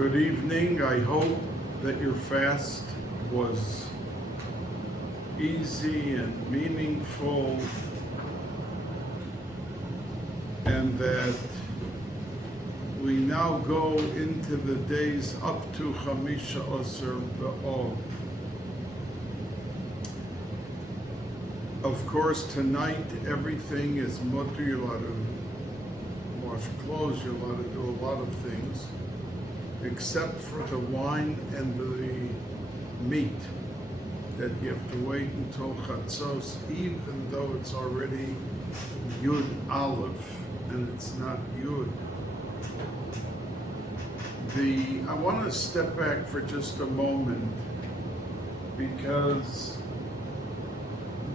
Good evening. I hope that your fast was easy and meaningful, and that we now go into the days up to Chamisha Asar B'Av. Of course, tonight everything is mutter. You're allowed to wash clothes, you're allowed to do a lot of things, except for the wine and the meat, that you have to wait until Chatzos, even though it's already Yud Aleph and it's not Yud. I want to step back for just a moment because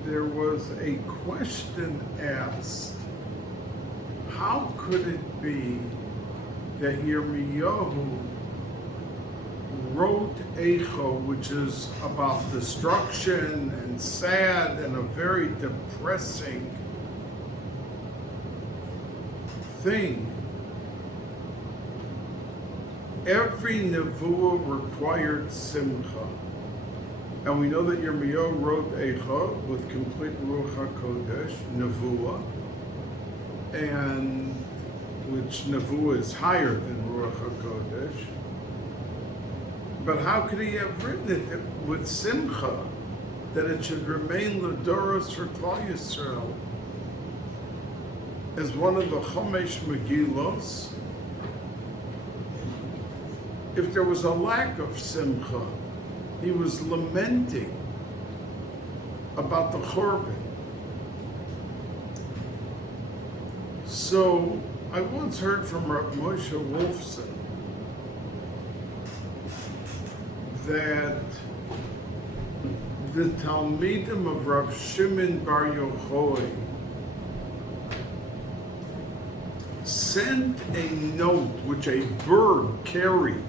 there was a question asked: how could it be that Yirmiyahu wrote Echo, which is about destruction and sad and a very depressing thing? Every nevuah required simcha. And we know that Yirmiyahu wrote Echo with complete Ruach HaKodesh, nevuah, and which nevuah is higher than Ruach HaKodesh. But how could he have written it with simcha, that it should remain L'Doros for Klal Yisrael as one of the Chomesh Megillos, if there was a lack of simcha? He was lamenting about the Churban. So I once heard from Rabbi Moshe Wolfson that the Talmidim of Rav Shimon Bar Yochai sent a note which a bird carried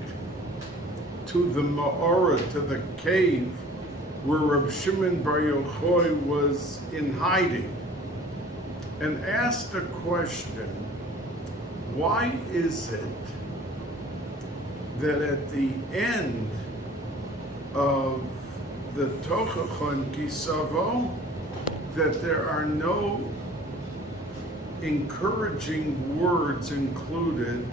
to the Ma'ora, to the cave where Rav Shimon Bar Yochai was in hiding, and asked a question: why is it that at the end of the Tochachon Kisavo that there are no encouraging words included,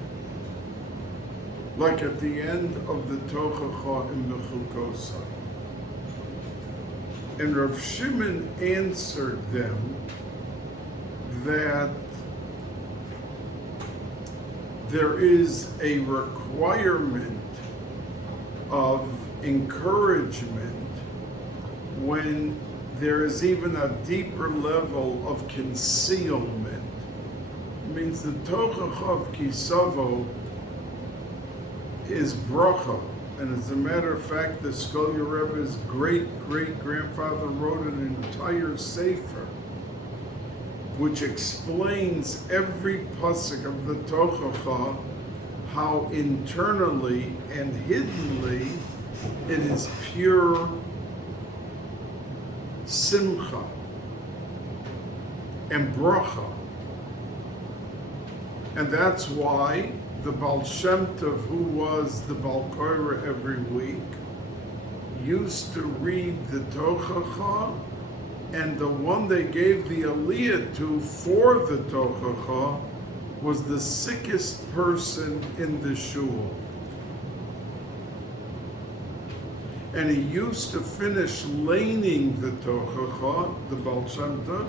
like at the end of the Tochacha in the Chukosa? And Rav Shimon answered them that there is a requirement of encouragement when there is even a deeper level of concealment. It means the Tochacha of Kisavo is bracha, and as a matter of fact, the Skolia Rebbe's great-great-grandfather wrote an entire sefer which explains every pasuk of the Tochacha, how internally and hiddenly it is pure simcha and bracha. And that's why the Baal Shem Tov, who was the Baal Korah every week, used to read the Tochacha, and the one they gave the Aliyah to for the Tochacha was the sickest person in the shul. And he used to finish laning the Tochacha, the Baal Shem Tov,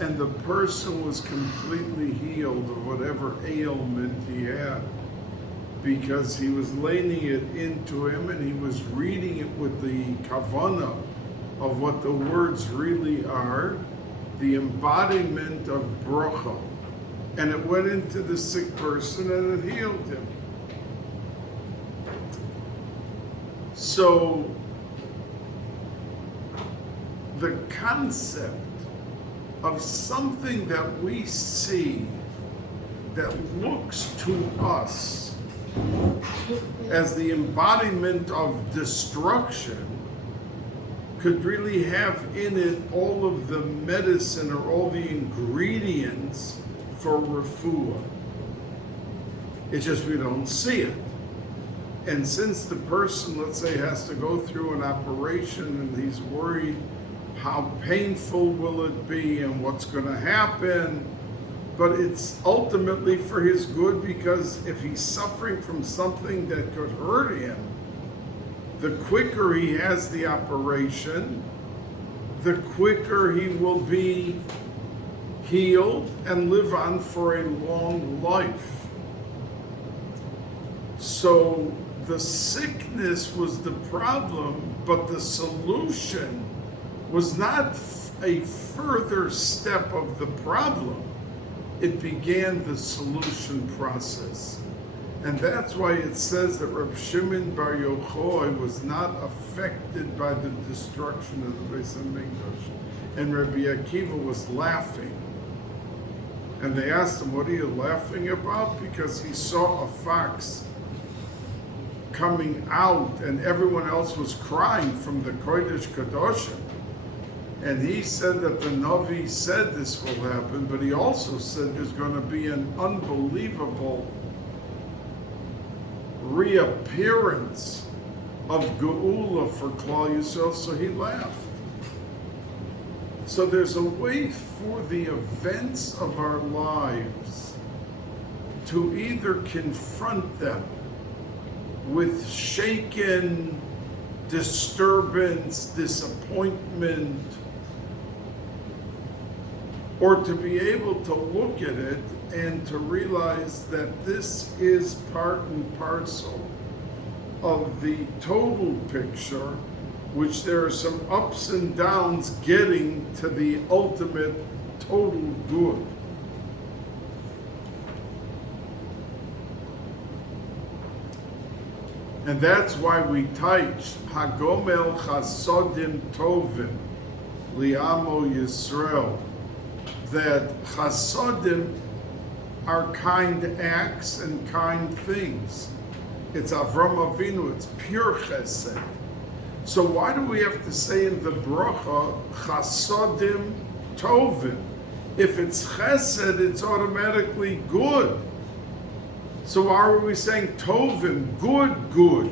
and the person was completely healed of whatever ailment he had, because he was laning it into him and he was reading it with the kavanah of what the words really are, the embodiment of bracha. And it went into the sick person and it healed him. So the concept of something that we see that looks to us as the embodiment of destruction could really have in it all of the medicine or all the ingredients for refuah. It's just we don't see it. And since the person, let's say, has to go through an operation and he's worried how painful will it be and what's going to happen, but it's ultimately for his good, because if he's suffering from something that could hurt him, the quicker he has the operation, the quicker he will be healed and live on for a long life. So the sickness was the problem, but the solution was not a further step of the problem. It began the solution process. And that's why it says that Reb Shimon Bar Yochai was not affected by the destruction of the Bais Hamikdash. And Rabbi Akiva was laughing. And they asked him, what are you laughing about? Because he saw a fox coming out and everyone else was crying from the Kodesh Kadoshim. And he said that the Navi said this will happen, but he also said there's going to be an unbelievable reappearance of Geula for Klal Yisrael, so he laughed. So there's a way for the events of our lives to either confront them with shaken disturbance, disappointment, or to be able to look at it and to realize that this is part and parcel of the total picture, which there are some ups and downs getting to the ultimate total good. And that's why we teach Hagomel Chasodim Tovim Li'amo Yisrael, that Chasodim are kind acts and kind things. It's Avram Avinu, it's pure chesed. So why do we have to say in the bracha, Chasodim Tovim? If it's chesed, it's automatically good. So why are we saying Tovim, good?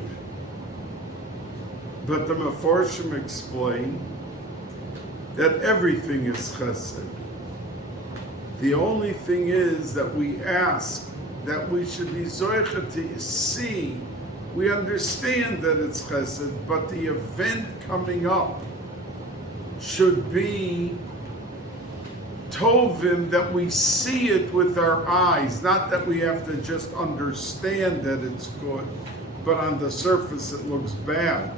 But the Meforshim explain that everything is chesed. The only thing is that we ask that we should be zoicha to see, we understand that it's chesed, but the event coming up should be tovim, that we see it with our eyes, not that we have to just understand that it's good, but on the surface it looks bad.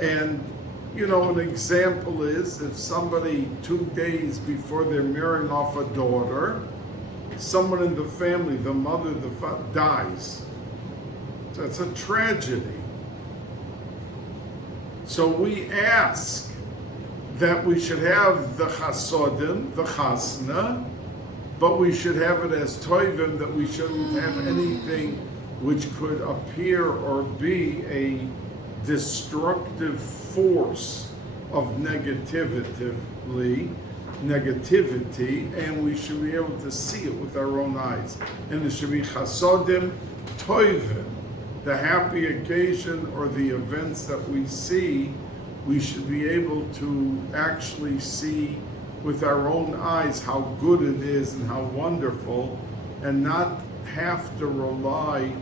And you know, an example is if somebody 2 days before they're marrying off a daughter, someone in the family, the mother, the father, dies. That's a tragedy. So we ask that we should have the chasodim, the chasna, but we should have it as toivim, that we shouldn't have anything which could appear or be a destructive force of negativity, and we should be able to see it with our own eyes. And it should be chasodim toivim, the happy occasion or the events that we see, we should be able to actually see with our own eyes how good it is and how wonderful, and not have to rely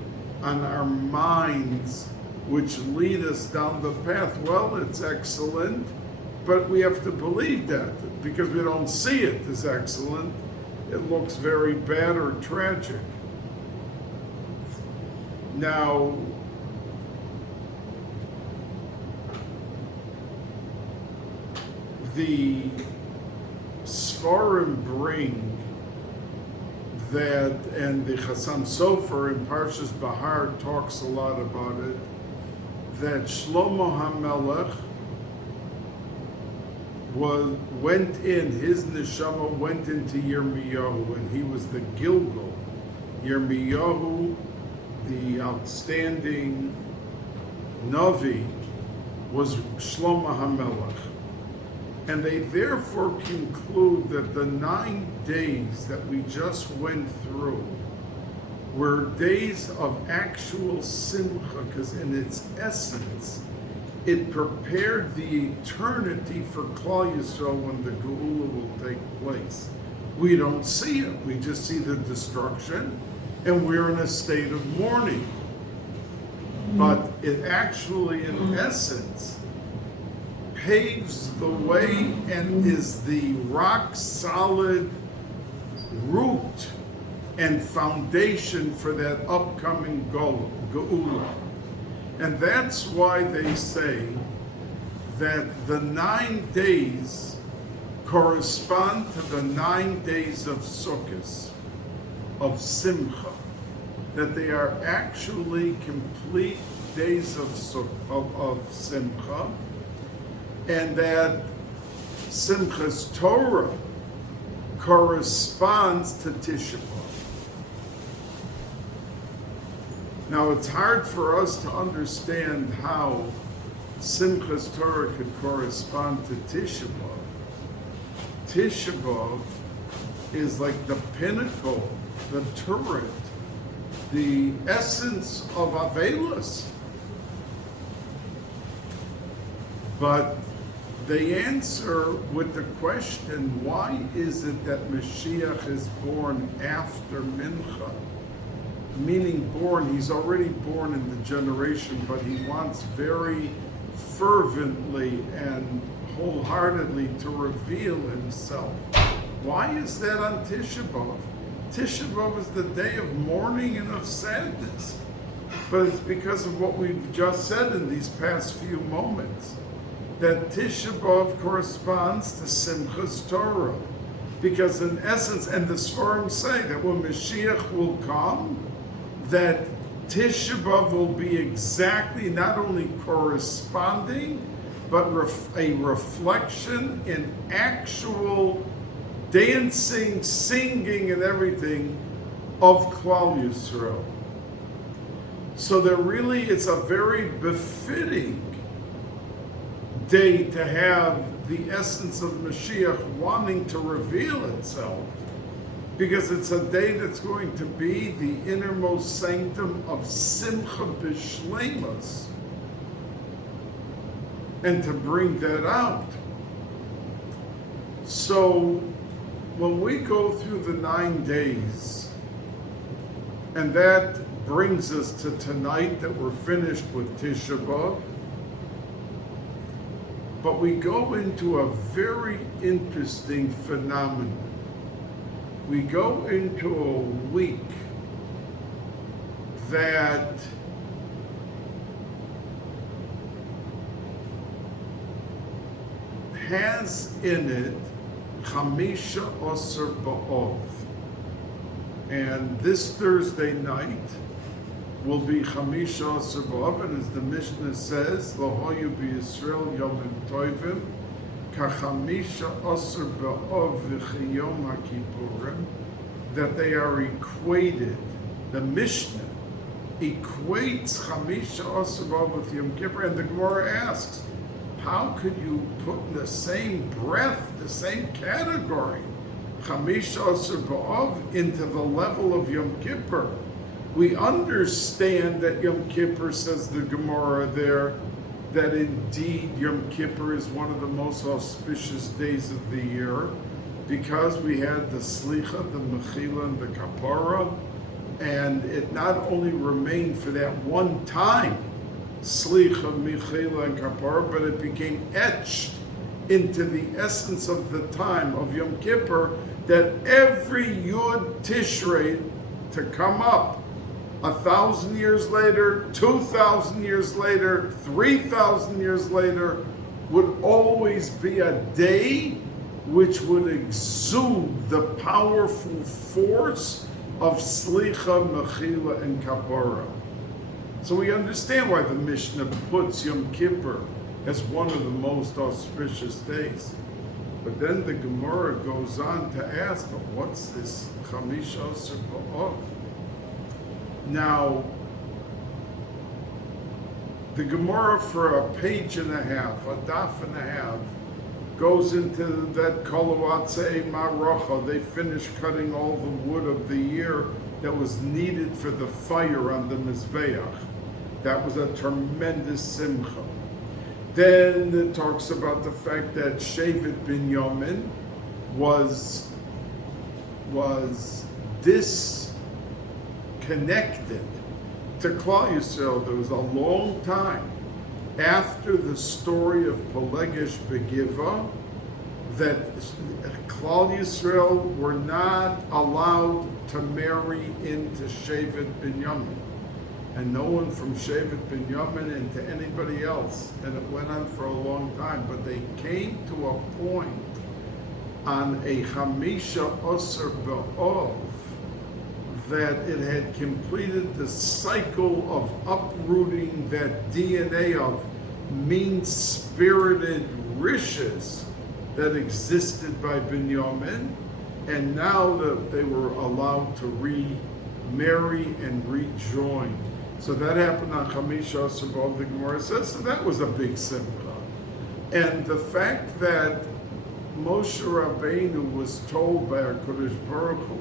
on our minds which lead us down the path. Well, it's excellent, but we have to believe that. Because we don't see it as excellent, it looks very bad or tragic. Now, the Sfarim bring that, and the Chassam Sofer in Parshas Bahar talks a lot about it, that Shlomo HaMelech went in, his neshama went into Yirmiyahu, and he was the Gilgal. Yirmiyahu, the outstanding Navi, was Shlomo HaMelech. And they therefore conclude that the 9 days that we just went through were days of actual simcha, because in its essence, it prepared the eternity for Klal Yisrael when the Geula will take place. We don't see it. We just see the destruction, and we're in a state of mourning. But it actually, in essence, paves the way and is the rock-solid root and foundation for that upcoming Geula. And that's why they say that the 9 days correspond to the 9 days of Sukkot, of Simcha, that they are actually complete days of Simcha, and that Simchas Torah corresponds to Tisha B'Av. Now, it's hard for us to understand how Simchas Torah could correspond to Tisha B'Av. Tisha B'Av is like the pinnacle, the turret, the essence of Avelis. But they answer with the question, why is it that Mashiach is born after Mincha? Meaning born, he's already born in the generation, but he wants very fervently and wholeheartedly to reveal himself. Why is that on Tisha B'Av? Tisha B'Av is the day of mourning and of sadness. But it's because of what we've just said in these past few moments, that Tisha B'Av corresponds to Simchas Torah. Because in essence, and the Sforim say that when Mashiach will come, that Tisha B'Av will be exactly not only corresponding, but a reflection in actual dancing, singing, and everything of Klal Yisrael. So there really is a very befitting day to have the essence of Mashiach wanting to reveal itself, because it's a day that's going to be the innermost sanctum of Simcha B'Shleimus, and to bring that out. So when we go through the 9 days, and that brings us to tonight that we're finished with Tisha B'Av, but we go into a very interesting phenomenon. We go into a week that has in it Chamisha Osir B'Av. And this Thursday night will be Chamisha Osir B'Av, and as the Mishnah says, L'hoyu b'Yisrael Yomim Tovim, Kachamisha Osir B'Av v'chiyom HaKippurim, that they are equated. The Mishnah equates Chamisha Osir B'Av with Yom Kippur, and the Gemara asks, how could you put in the same breath, the same category, Chamisha Osir B'Av into the level of Yom Kippur? We understand that Yom Kippur, says the Gemara there, that indeed Yom Kippur is one of the most auspicious days of the year, because we had the Slicha, the Mechila, and the Kapara, and it not only remained for that one time, Slicha, Mechila, and Kapara, but it became etched into the essence of the time of Yom Kippur, that every Yud Tishrei to come up 1,000 years later, 2,000 years later, 3,000 years later, would always be a day which would exude the powerful force of Slicha, Mechila, and Kapara. So we understand why the Mishnah puts Yom Kippur as one of the most auspicious days. But then the Gemara goes on to ask, but what's this Chamisha Osir B'Av? Now, the Gemara for a page and a half, a daf and a half, goes into that Koloatzei Maracha. They finish cutting all the wood of the year that was needed for the fire on the Mizbeach. That was a tremendous simcha. Then it talks about the fact that Shevet Binyamin was disconnected to Klal Yisrael. There was a long time after the story of Pelegesh Begiva that Klal Yisrael were not allowed to marry into Shevet Binyamin, and no one from Shevet Binyamin into anybody else, and it went on for a long time. But they came to a point on a Chamisha Osir B'Ov that it had completed the cycle of uprooting that DNA of mean-spirited rishis that existed by Binyamin, and now that they were allowed to remarry and rejoin. So that happened on Chamisha Osir B'Ov, the Gemara says, so that was a big simcha. And the fact that Moshe Rabbeinu was told by our Kodesh Baruch Hu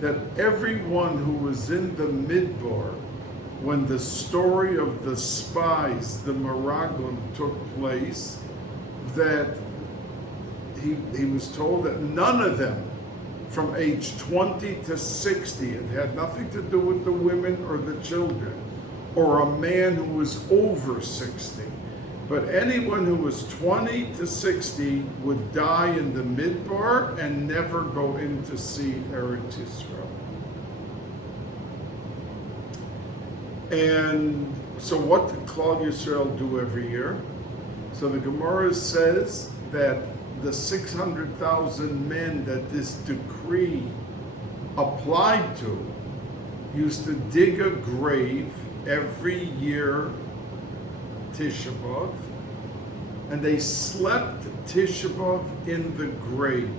that everyone who was in the Midbar when the story of the spies, the Meraglim, took place, that he was told that none of them from age 20 to 60, it had nothing to do with the women or the children, or a man who was over 60. But anyone who was 20 to 60 would die in the Midbar and never go in to see Eretz Yisrael. And so what did Klal Yisrael do every year? So the Gemara says that the 600,000 men that this decree applied to used to dig a grave every year, Tisha B'Av, and they slept Tisha B'Av in the grave.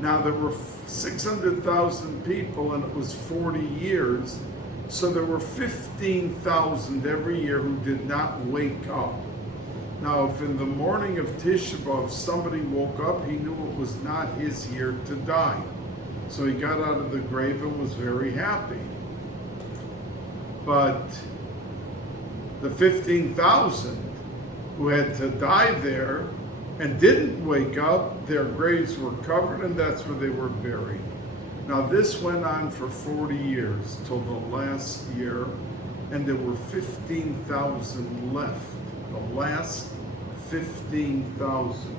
Now there were 600,000 people, and it was 40 years, so there were 15,000 every year who did not wake up. Now, if in the morning of Tisha B'Av somebody woke up, he knew it was not his year to die. So he got out of the grave and was very happy. But the 15,000 who had to die there and didn't wake up, their graves were covered, and that's where they were buried. Now this went on for 40 years till the last year, and there were 15,000 left. The last 15,000.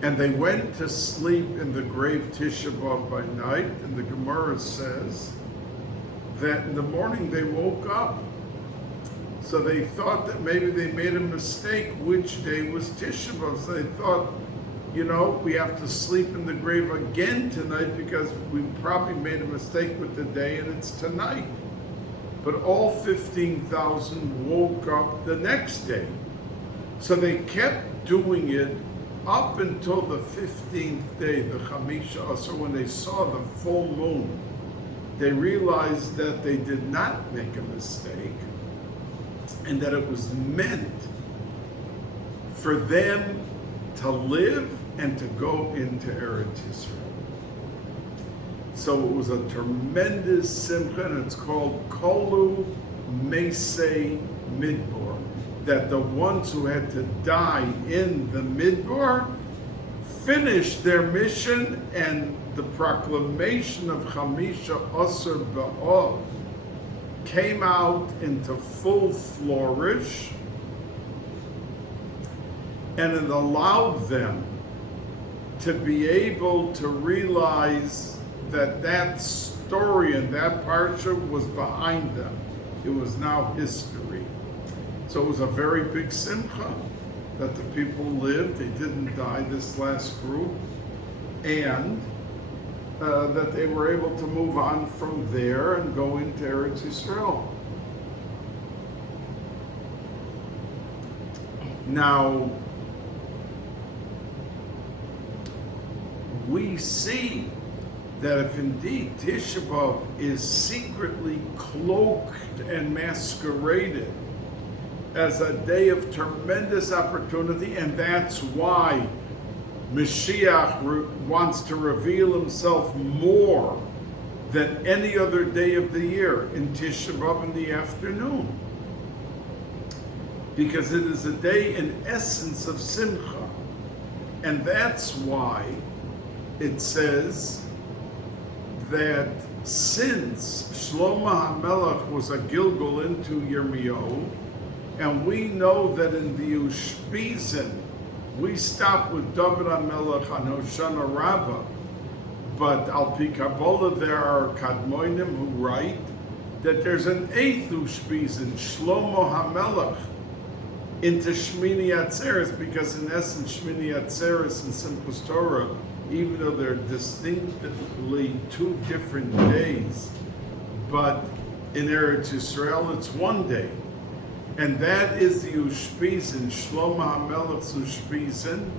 And they went to sleep in the grave Tisha B'Av by night, and the Gemara says that in the morning they woke up. So they thought that maybe they made a mistake which day was Tisha B'Av. So they thought, you know, we have to sleep in the grave again tonight because we probably made a mistake with the day and it's tonight. But all 15,000 woke up the next day. So they kept doing it up until the 15th day, the Chamisha Asar, when they saw the full moon. They realized that they did not make a mistake and that it was meant for them to live and to go into Eretz Yisrael. So it was a tremendous simcha, and it's called Kolu Meisei Midbar, that the ones who had to die in the Midbar finished their mission, and the proclamation of Chamisha Asar B'Av came out into full flourish, and it allowed them to be able to realize that that story and that parsha was behind them. It was now history. So it was a very big simcha that the people lived. They didn't die, this last group, and that they were able to move on from there and go into Eretz Yisrael. Now, we see that if indeed Tisha B'Av is secretly cloaked and masqueraded as a day of tremendous opportunity, and that's why Mashiach wants to reveal himself more than any other day of the year in Tisha B'Av in the afternoon. Because it is a day in essence of Simcha. And that's why it says that since Shlomo HaMelech was a Gilgal into Yirmiyahu, and we know that in the Ushpizin, we stop with David HaMelech on Hoshana Rabbah, but Al Pi Kabbalah there are Kadmoinim who write that there's an eighth Ushpizin, Shlomo HaMelech, into Shmini Atzeres, because in essence Shmini Atzeres and Simchas Torah, even though they're distinctly two different days, but in Eretz Yisrael it's one day. And that is the Ushpizin, Shlomo HaMelech's Ushpizin,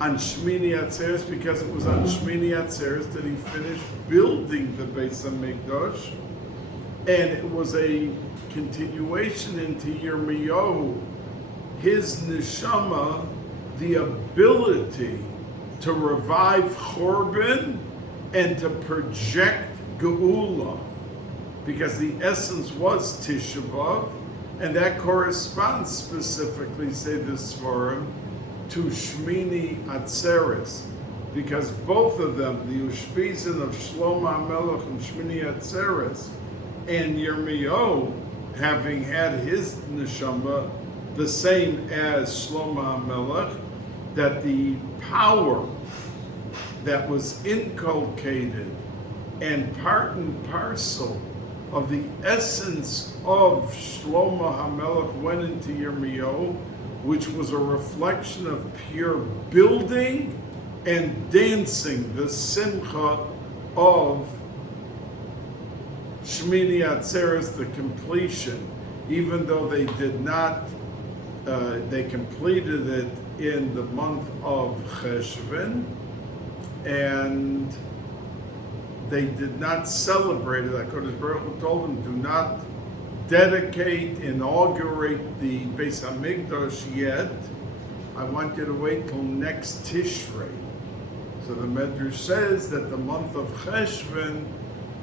on Shmini Atzeres, because it was on Shmini Atzeres that he finished building the Bais HaMikdash, and it was a continuation into Yirmiyahu, his neshama, the ability to revive Chorban and to project Geula, because the essence was Tisha B'Av, and that corresponds specifically, say the Svarim, to Shmini Atzeres, because both of them, the Ushpizin of Shlomo HaMelech and Shmini Atzeres, and Yirmiyahu, having had his neshama the same as Shlomo HaMelech, that the power that was inculcated and part and parcel of the essence of Shlomo HaMelech went into Yirmiyahu, which was a reflection of pure building and dancing, the simcha of Shmini Atzeres, the completion, even though they did not, they completed it in the month of Cheshvan, and they did not celebrate it. HaKadosh Baruch Hu told them, do not dedicate, inaugurate the Bais HaMikdash yet. I want you to wait till next Tishrei. So the Medrash says that the month of Cheshvan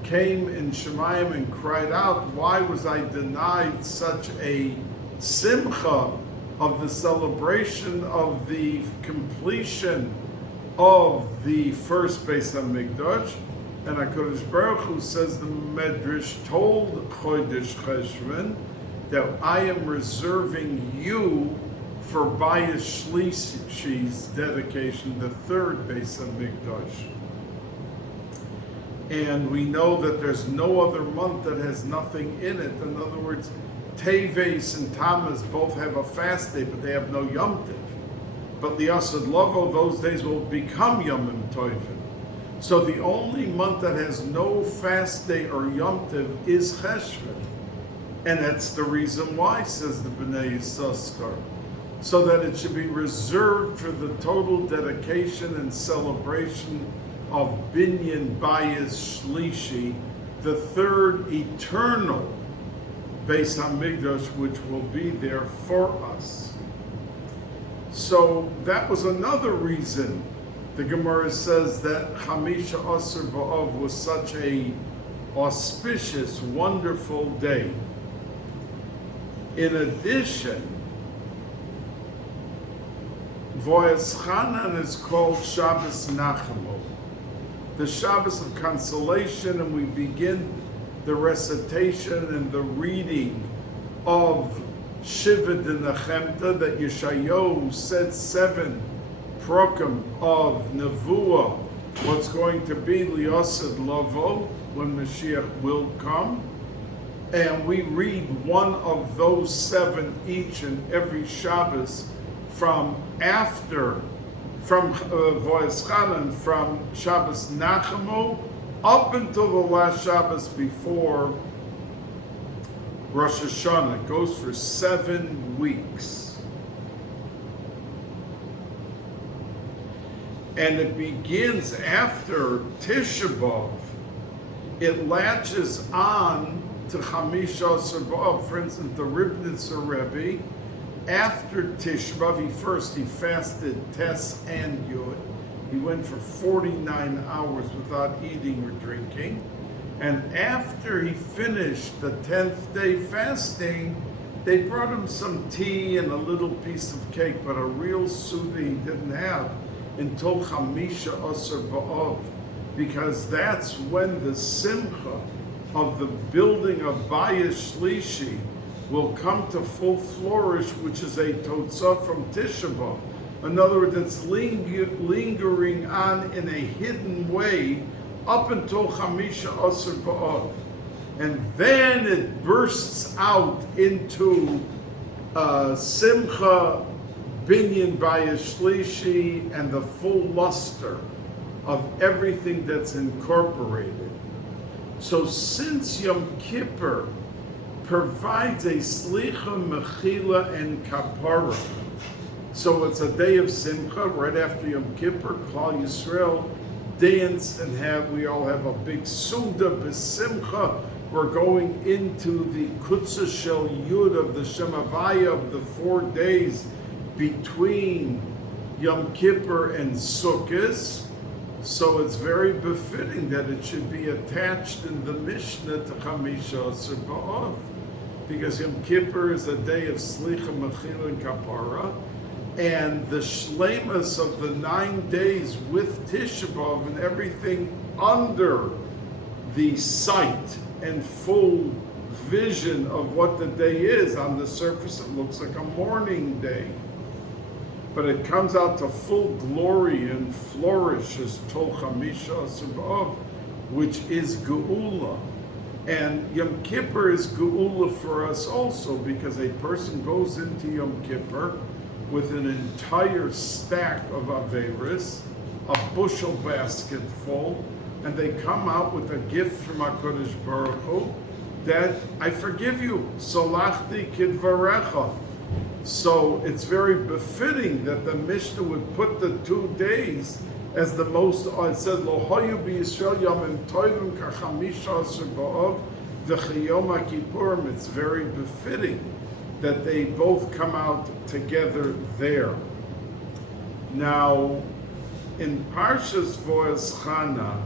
came in Shemayim and cried out, why was I denied such a simcha of the celebration of the completion of the first Bais HaMikdash? And HaKadosh Baruch Hu, says the Medrash, told Chodesh Cheshvan that I am reserving you for Bais Shlishi's dedication, the third Bais HaMikdash. And we know that there's no other month that has nothing in it. In other words, Teves and Tammuz both have a fast day, but they have no Yom Tov. But Liasad Lovo, those days will become Yomim Tovim. So the only month that has no fast day or Yom Tov is Cheshvan. And that's the reason why, says the Bnei Yissaschar, so that it should be reserved for the total dedication and celebration of Binyan Bais Shlishi, the third eternal Bais HaMikdash, which will be there for us. So that was another reason the Gemara says that Chamisha Asar B'Av was such a auspicious, wonderful day. In addition, Voyas Chanan is called Shabbos Nachamo, the Shabbos of consolation, and we begin the recitation and the reading of Shiva D'Nechemta, that Yeshayahu said 7 prokim of Nevuah, what's going to be Liasad Lovo, when Mashiach will come. And we read one of those 7 each and every Shabbos from Voyas Chanan, from Shabbos Nachamo, up until the last Shabbos before Rosh Hashanah. It goes for 7 weeks. And it begins after Tisha B'Av. It latches on to Chamisha Asar B'Av. For instance, the Ribnitzer Rebbe after Tisha B'Av, he fasted Tes and Yud. He went for 49 hours without eating or drinking. And after he finished the 10th day fasting, they brought him some tea and a little piece of cake, but a real Suda he didn't have until Chamisha Asar B'Av, because that's when the Simcha of the building of Bayis Shlishi will come to full flourish, which is a Totzah from Tisha B'Av. In other words, it's lingering on in a hidden way up until Chamisha Asar B'Av. And then it bursts out into Simcha Binyan Bayis Shlishi and the full luster of everything that's incorporated. So since Yom Kippur provides a slicha, mechila, and kapara, so it's a day of Simcha right after Yom Kippur. Klal Yisrael dance and we all have a big Suda b'Simcha. We're going into the Kutzah Shel Yud of the Shemavaya of the 4 days between Yom Kippur and Sukkot. So it's very befitting that it should be attached in the Mishnah to Chamisha Asar B'Av, because Yom Kippur is a day of Slicha, Mechila, and Kapara, and the Shleimus of the 9 days with Tisha B'Av and everything under the sight and full vision of what the day is. On the surface, it looks like a mourning day, but it comes out to full glory and flourishes Tol Chamisha Asar B'Av, which is Geula. And Yom Kippur is Geula for us also, because a person goes into Yom Kippur with an entire stack of Averis, a bushel basket full, and they come out with a gift from HaKadosh Baruch Hu that I forgive you, Solachti Kidvarecha. So it's very befitting that the Mishnah would put the 2 days as the most, it says, Lo hayu b'Yisrael yamim tovim kachamisha asar b'av v'chiyom HaKippurim. It's very befitting that they both come out together there. Now, in Parshas Vo'ezchanan,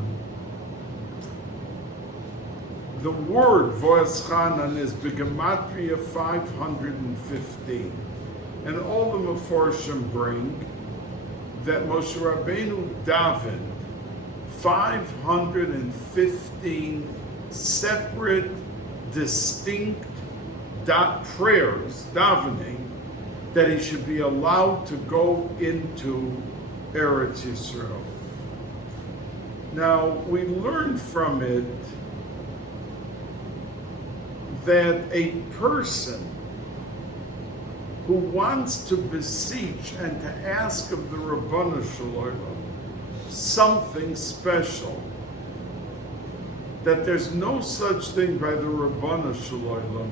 the word Vo'ezchanan is B'gematria 515. And all the Meforshim bring that Moshe Rabbeinu davened 515 separate, distinct prayers, davening, that he should be allowed to go into Eretz Yisrael. Now, we learn from it that a person who wants to beseech and to ask of the Rabbanu Shalom something special, that there's no such thing by the Rabbanu Shalom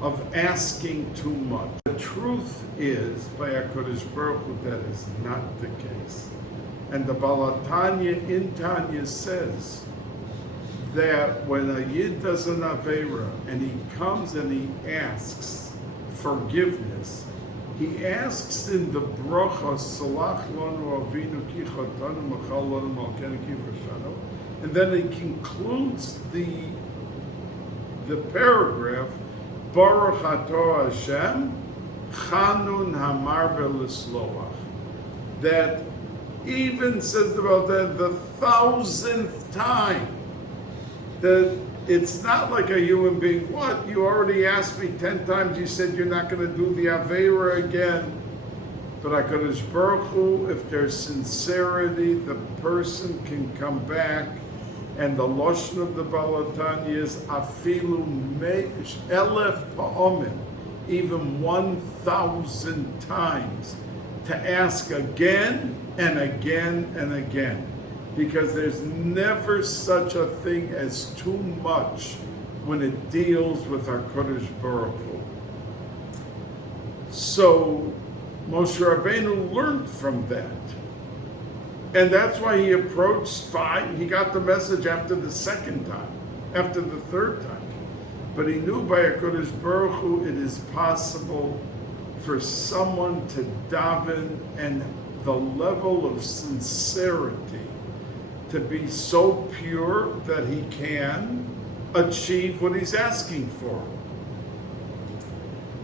of asking too much. The truth is, by HaKadosh Baruch Hu, that is not the case. And the Balatanya in Tanya says that when a Yid does an Aveira and he comes and he asks forgiveness, he asks in the bracha, Salach lanu avinu ki chatanu machal lanu malkenu ki v'shanu, and then he concludes the paragraph, Baruch atah Hashem, chanun hamarbe l'sloach. That even says about that the 1,000th time, that it's not like a human being, what, you already asked me 10 times, you said you're not going to do the Aveira again. But HaKadosh Baruch Hu, if there's sincerity, the person can come back. And the Lashon of the Balatanya is afilu elef pa'omin, even 1,000 times, to ask again and again and again. Because there's never such a thing as too much when it deals with our Kodesh Baruch Hu. So Moshe Rabbeinu learned from that. And that's why he approached 5. He got the message after the 2nd time, after the 3rd time. But he knew by HaKadosh Baruch Hu it is possible for someone to daven and the level of sincerity to be so pure that he can achieve what he's asking for.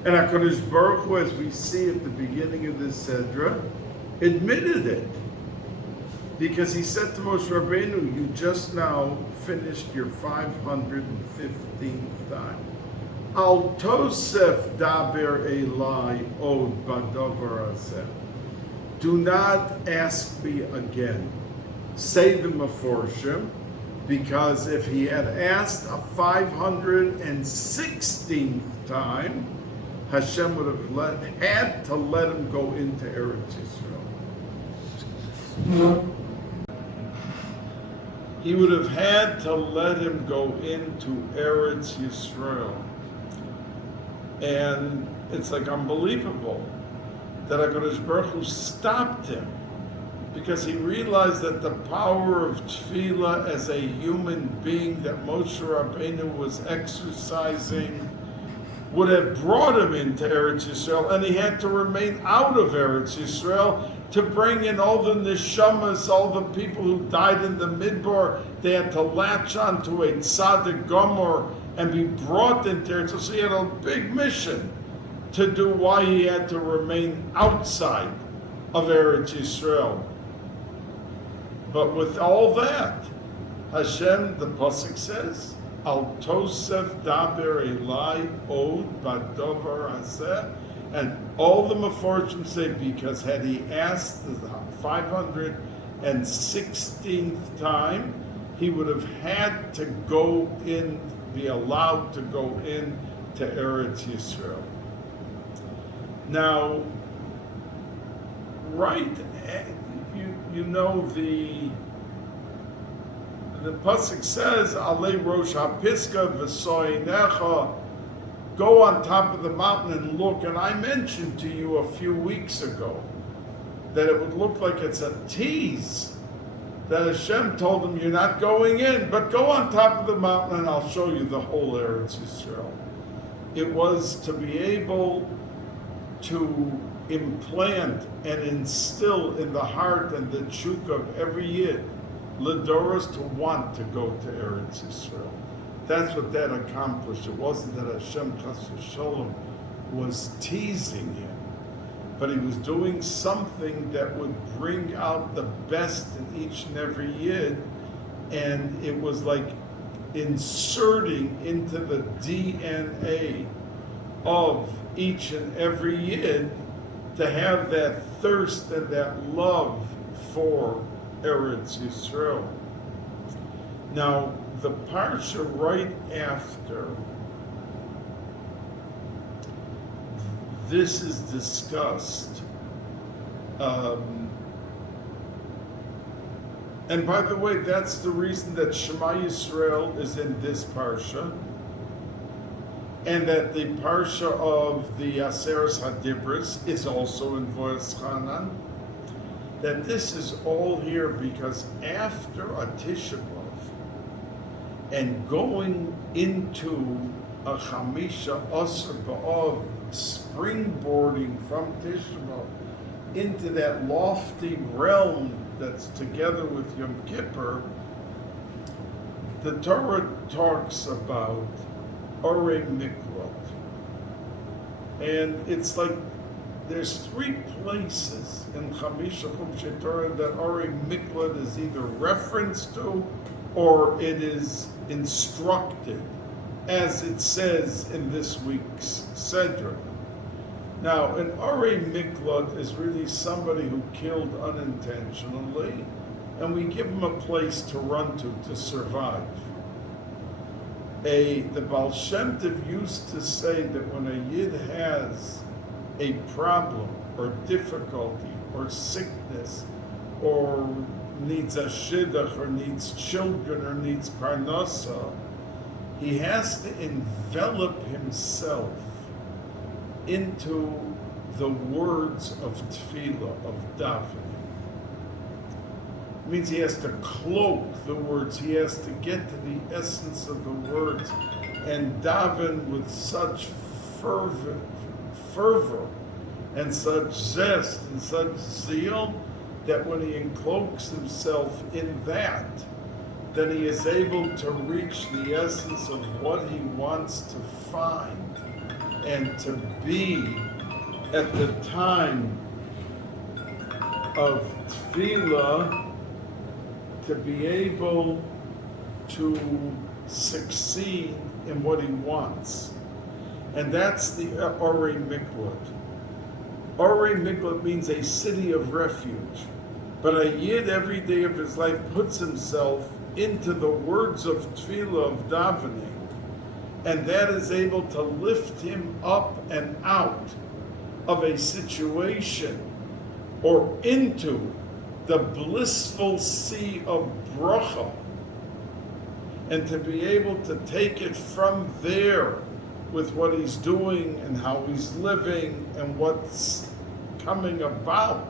And HaKadosh Baruch Hu, as we see at the beginning of this Sedra, admitted it. Because he said to Moshe Rabbeinu, you just now finished your 515th time. Al Tosef Daber Elai Od Badavar Hazeh. Do not ask me again. Say the Meforshim, because if he had asked a 516th time, Hashem would have had to let him go into Eretz Yisrael. He would have had to let him go into Eretz Yisrael. And it's like unbelievable that HaKadosh Baruch Hu stopped him, because he realized that the power of tefillah as a human being that Moshe Rabbeinu was exercising would have brought him into Eretz Yisrael, and he had to remain out of Eretz Yisrael to bring in all the neshamas, all the people who died in the Midbar. They had to latch on to a tzaddik gomor and be brought into Eretz Yisrael. So he had a big mission to do why he had to remain outside of Eretz Yisrael. But with all that, Hashem, the pasuk says, Al Tosef Daber Elai Od Badavar Hazeh, and all the Meforshim say, because had he asked the 516th time, he would have had to go in, be allowed to go in to Eretz Yisrael. Now, right, you know the pasuk says, Alei Rosh HaPiska v'soinecha, go on top of the mountain and look. And I mentioned to you a few weeks ago that it would look like it's a tease that Hashem told him, you're not going in, but go on top of the mountain and I'll show you the whole Eretz Yisrael. It was to be able to implant and instill in the heart and the chuk of every Yid, Ledoros, to want to go to Eretz Yisrael. That's what that accomplished. It wasn't that Hashem Chas v'Sholom was teasing him, but he was doing something that would bring out the best in each and every Yid, and it was like inserting into the DNA of each and every Yid to have that thirst and that love for Eretz Yisrael. Now, the parsha right after this is discussed, and by the way, that's the reason that Shema Yisrael is in this parsha, and that the parsha of the Aseres HaDibros is also in Voes Chanan. That this is all here because after a Tisha B'Av and going into a Chamisha Asar B'Av, springboarding from Tisha B'Av into that lofty realm that's together with Yom Kippur, the Torah talks about Orei Miklot. And it's like there's three places in Chamisha Chumshei Torah that Orei Miklot is either referenced to or it is instructed, as it says in this week's Sedra. Now, an Orei Miklot is really somebody who killed unintentionally, and we give him a place to run to survive. The Baal Shem Tov used to say that when a Yid has a problem or difficulty or sickness or needs a shidduch or needs children or needs parnasa, he has to envelop himself into the words of tefillah, of davening. It means he has to cloak the words, he has to get to the essence of the words and daven with such fervor and such zest and such zeal that when he encloaks himself in that, then he is able to reach the essence of what he wants to find and to be at the time of tefillah, to be able to succeed in what he wants. And that's the Orei Miklat. Orei Miklat means a city of refuge. But a Yid every day of his life puts himself into the words of tefillah, of davening, and that is able to lift him up and out of a situation or into the blissful sea of bracha, and to be able to take it from there with what he's doing and how he's living and what's coming about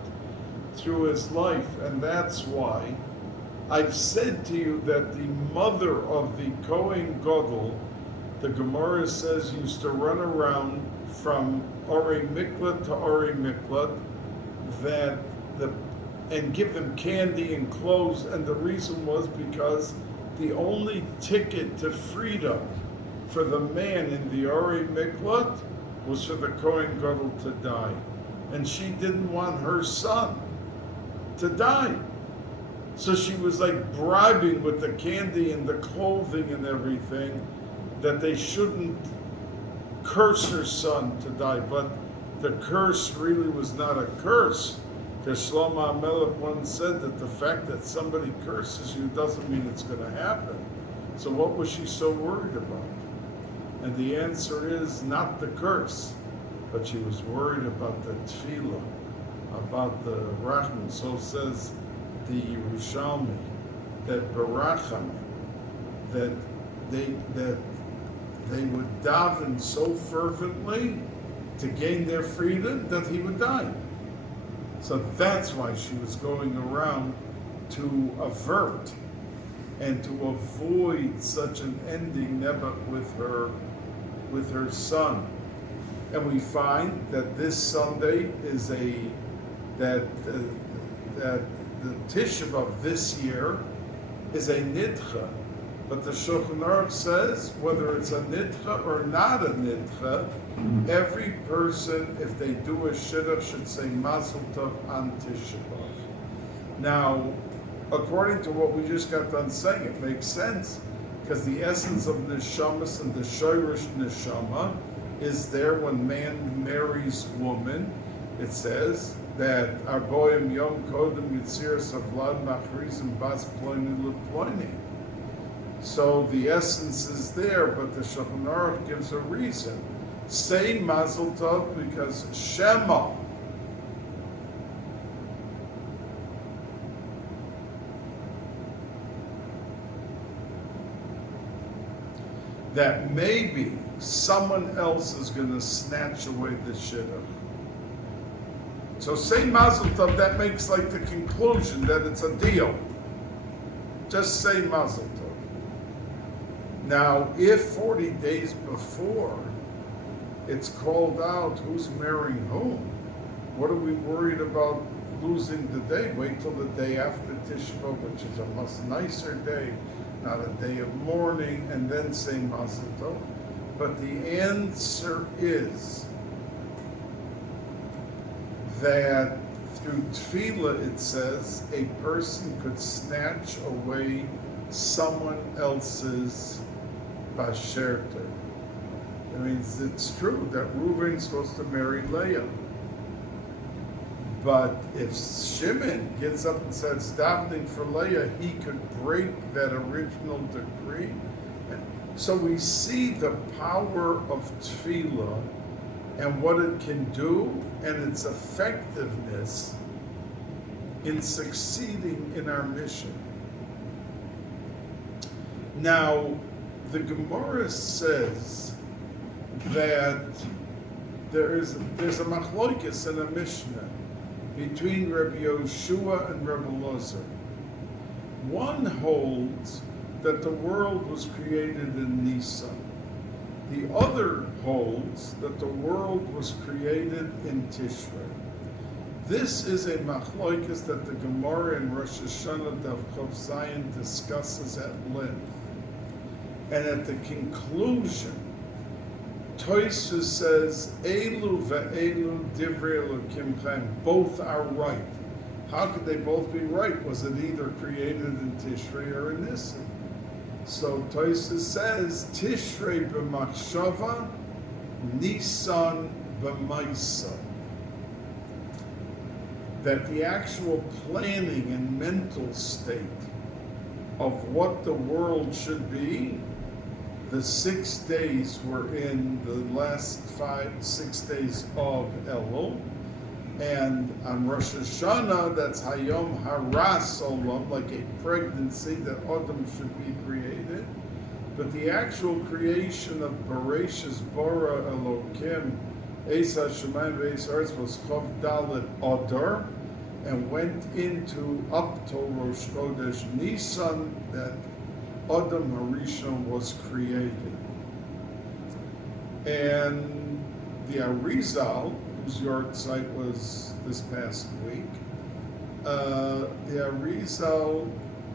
through his life. And that's why I've said to you that the mother of the Kohen Gadol, the Gemara says, used to run around from Orei Miklat to Orei Miklat, and give them candy and clothes, and the reason was because the only ticket to freedom for the man in the Orei Miklat was for the Kohen Gadol to die. And she didn't want her son to die. So she was like bribing with the candy and the clothing and everything that they shouldn't curse her son to die. But the curse really was not a curse, because Shlomo HaMelech once said that the fact that somebody curses you doesn't mean it's going to happen. So what was she so worried about? And the answer is not the curse, but she was worried about the tefillah, about the rachman. So says the Yerushalmi, that baracham, that they would daven so fervently to gain their freedom that he would die. So that's why she was going around to avert and to avoid such an ending never with her son. And we find that this Sunday is that the Tisha B'Av this year is a nidcha. But the Shulchan Aruch says whether it's a nidcha or not a nidcha, every person, if they do a shidduch, should say Mazel Tov on Tisha B'Av. Now, according to what we just got done saying, it makes sense, because the essence of neshamas and the shoyrish neshama is there when man marries woman. It says that Arboim Yom Kodem Yitziras Avlad Machrizim Bas Ploini Leploini. So the essence is there, but the Shulchan Aruch gives a reason. Say Mazel Tov because Shema, that maybe someone else is going to snatch away the shidduch. So say Mazel Tov, that makes like the conclusion that it's a deal. Just say Mazel Tov. Now, if 40 days before it's called out who's marrying whom, what are we worried about losing the day? Wait till the day after Tisha B'Av, which is a much nicer day, not a day of mourning, and then say Mazel Tov. But the answer is that through tefillah, it says, a person could snatch away someone else's basherter. It means it's true that Reuven's supposed to marry Leah. But if Shimon gets up and starts davening for Leah, he could break that original decree. So we see the power of tefillah and what it can do and its effectiveness in succeeding in our mission. Now, the Gemara says that there's a machlokes in a Mishnah between Rabbi Yehoshua and Rabbi Elazar. One holds that the world was created in Nisan. The other holds that the world was created in Tishrei. This is a machloikis that the Gemara in Rosh Hashanah Daf Chav Zayin discusses at length. And at the conclusion, Tosfos says, Elu ve'elu divrei Elokim chaim, both are right. How could they both be right? Was it either created in Tishrei or in Nisan? So Tosfos says, Tishrei b'machshava, Nisan b'maisa. That the actual planning and mental state of what the world should be, the 6 days were in the last 6 days of Elul, and on Rosh Hashanah, that's Hayom Haras Olam, like a pregnancy that Adam should be created. But the actual creation of Bereshis Bara Elokim, Eis HaShemayim Ve'eis Haaretz, was Chav Dalet Adar, and went into up to Rosh Chodesh Nisan, that Adam Harishon was created. And the Arizal, whose yard site was this past week, the Arizal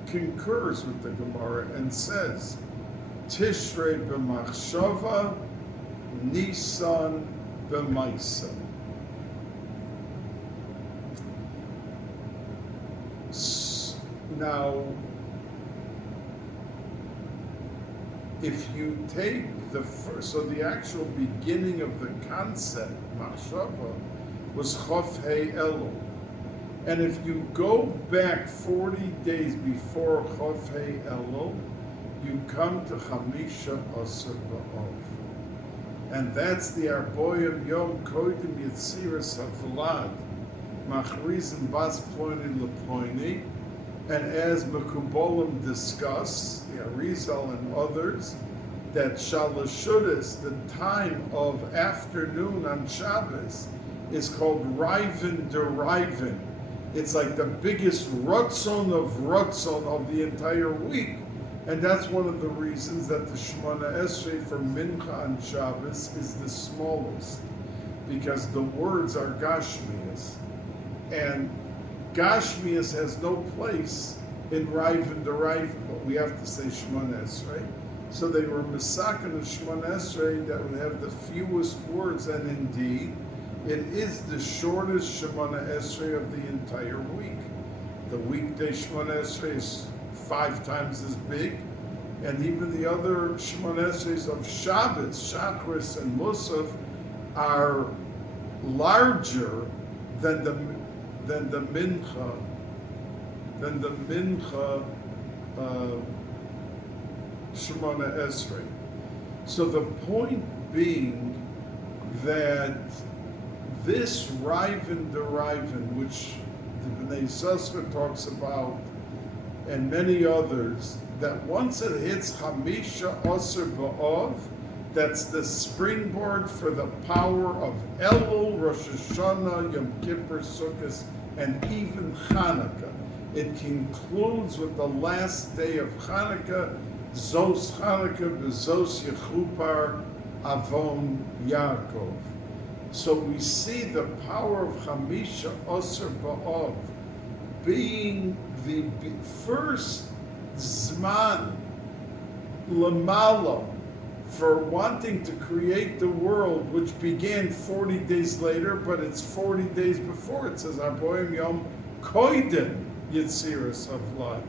concurs with the Gemara and says, Tishrei b'machshava, Nisan b'maisa. Now, if you take the first, so the actual beginning of the concept, machshava, was Chof Hei Elul. And if you go back 40 days before Chof Hei Elul, you come to Chamisha Asar Ba'ov. And that's the Arboyim Yom Kodim Yetziras HaVlad, Machrizim Bas Ploini Leploini. And as Mekubolim discuss, the Arizal and others, that Shalashudas, the time of afternoon on Shabbos, is called Riven Deriven. It's like the biggest Ratzon of the entire week. And that's one of the reasons that the Shemona Esrei for Mincha on Shabbos is the smallest, because the words are Gashmias. And Gashmias has no place in Riven Deriven, but we have to say Shemona Esrei. So they were Misakin and Shemona Esrei that would have the fewest words, and indeed, it is the shortest Shemona Esrei of the entire week. The weekday Shemona Esrei is 5 times as big, and even the other Shemona Esreis of Shabbos, Shachris and Musaf, are larger than the Mincha, Shemona Esrei. So the point being that this Riven Deriven, which the Bnei Yissaschar talks about, and many others, that once it hits Chamisha Asar Ba'ov, that's the springboard for the power of Elul, Rosh Hashanah, Yom Kippur, Sukkot, and even Chanukah. It concludes with the last day of Chanukah, Zos Chanukah, Bezos Yechupar, Avon Yaakov. So we see the power of Chamisha Asar Ba'ov being the first Zman Lamala for wanting to create the world, which began 40 days later, but it's 40 days before. It says Arboim Yom Koiden Yetziras HaVlad.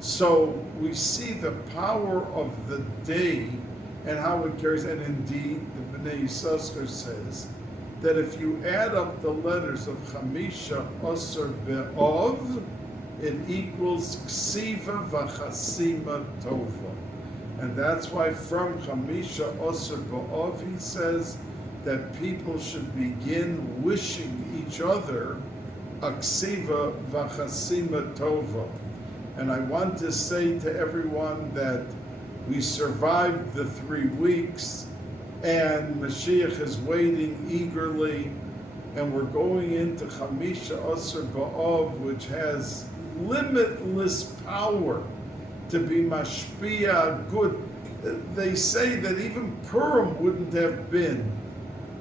So we see the power of the day and how it carries. And indeed, the Bnei Yissaschar says that if you add up the letters of Chamisha Asar Be'ov, it equals Ksiva V'chasima Tova. And that's why from Chamisha Asar Ba'ov, he says that people should begin wishing each other a Ksiva V'chasima Tova. And I want to say to everyone that we survived the 3 weeks, and Mashiach is waiting eagerly, and we're going into Chamisha Asar Ba'ov, which has limitless power to be mashpia good they say that even Purim wouldn't have been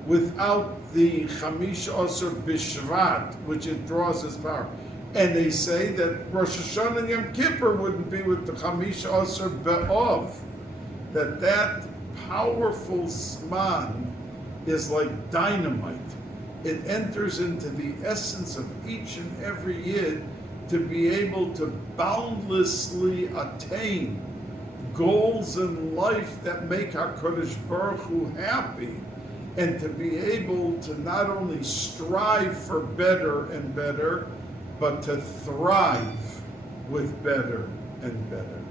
without the Chamish Asar Bishvat, which it draws as power. And they say that Rosh Hashanah and Yom Kippur wouldn't be with the Chamish Asar Be'ov. That powerful Sman is like dynamite. It enters into the essence of each and every Yid to be able to boundlessly attain goals in life that make HaKadosh Baruch Hu happy, and to be able to not only strive for better and better, but to thrive with better and better.